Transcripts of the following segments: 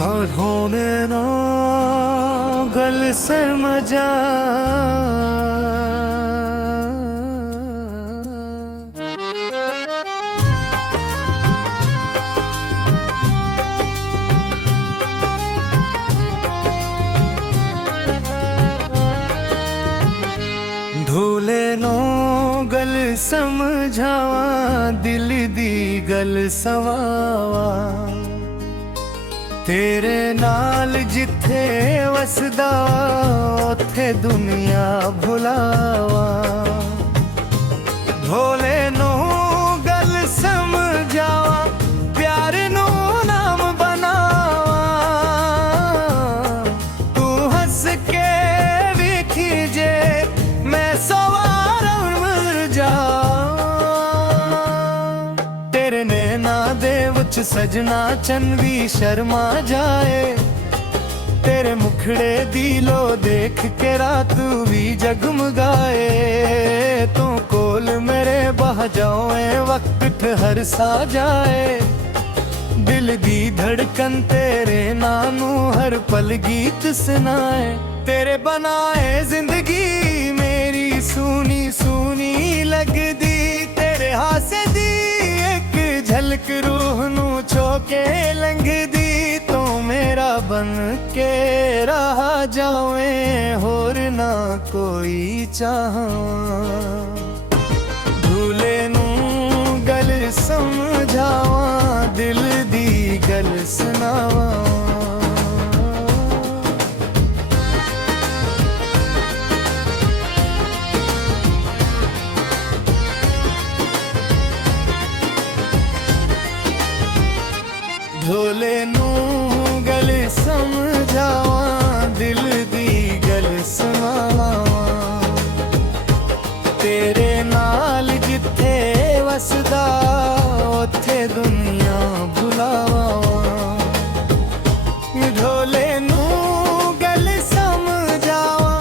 होने ना गल समझा ढूले नो गल समझावा दिल दी गल सवावा तेरे नाल जिथे वसदा उथे दुनिया भुलावा ढोले नो गल समझावा प्यार नो नाम बनावा तू हंस के वेखी जे मैं सवार मर जा तेरे नैना दे विच सजना चन भी शर्मा जाए तेरे मुखड़े दी लो देख के रात भी जगमगाए तू कोल मेरे बह जाओए वक्त ठहर सा जाए दिल दी धड़कन तेरे नानू हर पल गीत सुनाए तेरे बनाए जिंदगी मेरी सूनी सूनी लगदी तेरे हासे दी एक झलक रूह नू छोके लंघदी तो मेरा बन के रहा जावे होर ना कोई चाहां भूले नू गल समझावा दिल दी गल सुनावा ढोले नू गल समझावा दिल दी गल सुनावा तेरे नाल जिथे वसदा उथे दुनिया भुलावा ढोले नू गल समझावा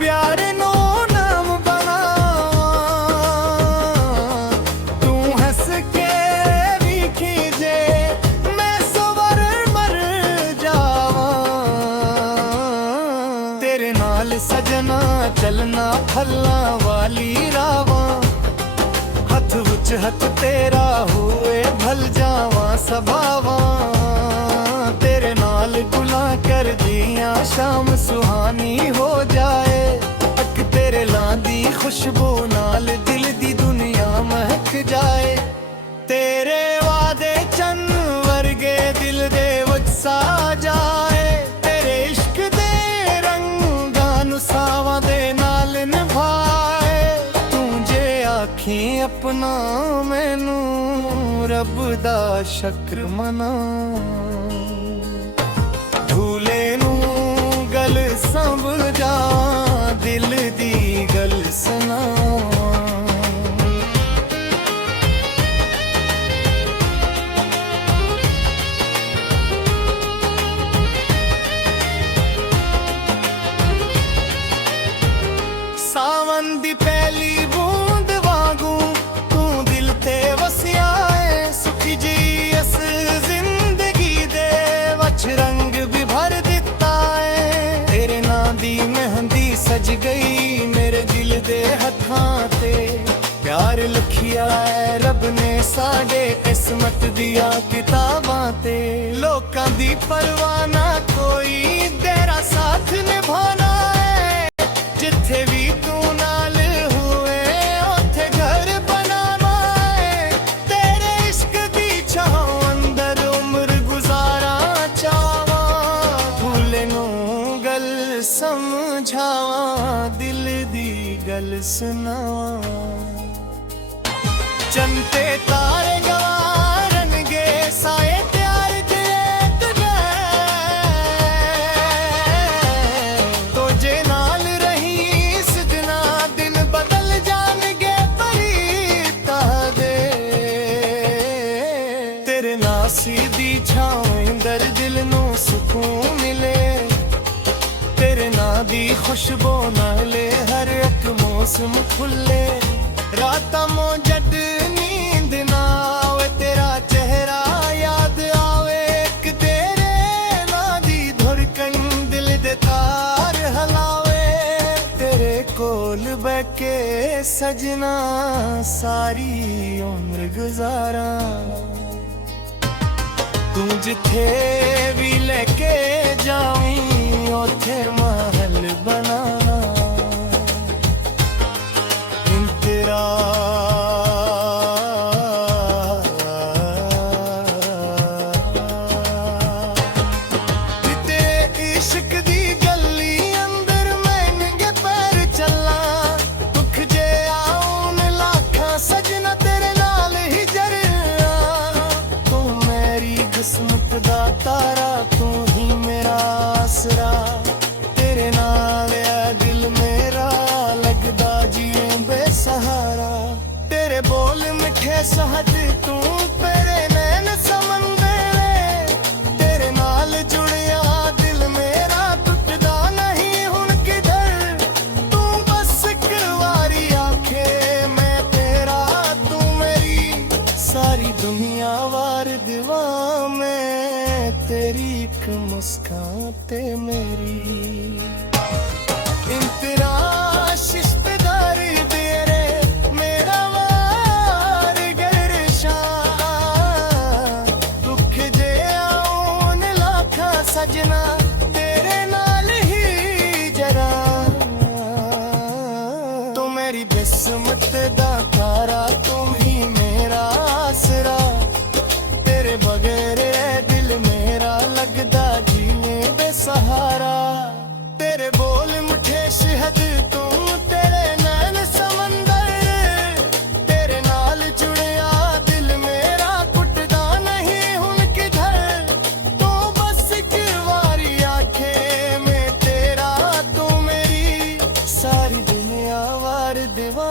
प्यार नो नाम बनावा तू हंस के भी खींचे सजना चलना फल्ला वाली रावा हथ विच हथ तेरा हुए भल जावा सभावा तेरे नाल गुला कर दिया शाम सुहानी हो जाए अक तेरे लांदी खुशबू नाल दिल दी दुनिया महक जाए तेरे वादे चन वर्गे दिल दे विच सा जाए तेरे इश्क दे सावा दे नाल निभाए तू जे आखी अपना मैनू रब दा शक्र मना भूले नू गल समझा दिल दी गल सुना सावन दी पहली बूंद वांगू तू दिल ते वसिया है सुखी जी अस जिंदगी दे वच रंग भी भर दिता है तेरे नां दी मेहंदी सज गई मेरे दिल दे हथां ते प्यार लिखिया है रब ने साडे किस्मत दिया किताबां ते लोकां दी परवाह ना कोई तेरा साथ निभाना है जिथे भी तू नाल हुए उथे घर बनाना है तेरे इश्क दी छांव अंदर उम्र गुजारा चावा भूले नू गल समझावा दिल दी गल सुनावा चंते तारे गवारनगे साए प्यार दे तुझे तो जे नाल सीधी छावेंदर दिल नू सुकून मिले तेरे ना दी खुशबू नाले हर एक मौसम खुले रात मो जद नींद ना आवे तेरा चेहरा याद आवे एक तेरे ना सजना सारी उम्र गुजारा तू जिथे भी लेके जावीं उथे महल बनाना तेरा इश्क दी गली अंदर मैं नंगे पैर चला दुख जे आउन लाखां सजना तेरे नाल ही जरिया तू मेरी किस्मत दा तारा तू ही मेरा आसरा तेरे नाल ऐ दिल मेरा लगदा जिए बेसहारा तेरे बोल मिठे शहद तू तेरे नैन समंदर तेरे नाल जुड़िया दिल मेरा टुटदा नहीं हुण किधर तू बस एक वारी आखे मैं तेरा तू मेरी सारी दुनिया वार दीवा मैं तेरी एक मुस्कान ते मेरी इंतरा शिष्टदारी तेरे मेरा वार गर्शा दुख जे आउन लाखा सजना तेरे नाल ही जरा तू मेरी किस्मत दा तारा तू ही मेरा आसरा तेरे बगैर ऐ दिल मेरा लगदा जीने बेसहारा तेरे बोल मुठे शहद तू तेरे नैन समंदर तेरे नाल जुड़िया दिल मेरा टुटदा नहीं हुण किधर तू बस एक वारी आखे मैं तेरा तू मेरी सारी दुनिया वार दीवा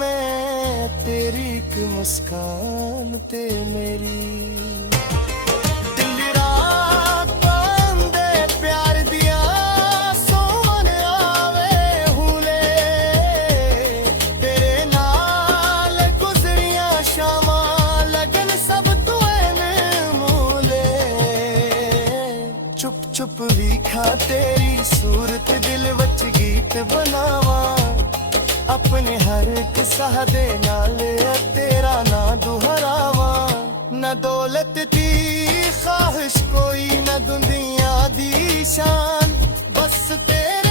मैं तेरी एक मुस्कान ते मेरी चुप लिखा तेरी सूरत दिल वच गीत बनावा अपने हर किस्सा दे नाल तेरा ना दोहरावा न दौलत दी ख्वाहिश कोई न दुनिया दी शान बस तेरा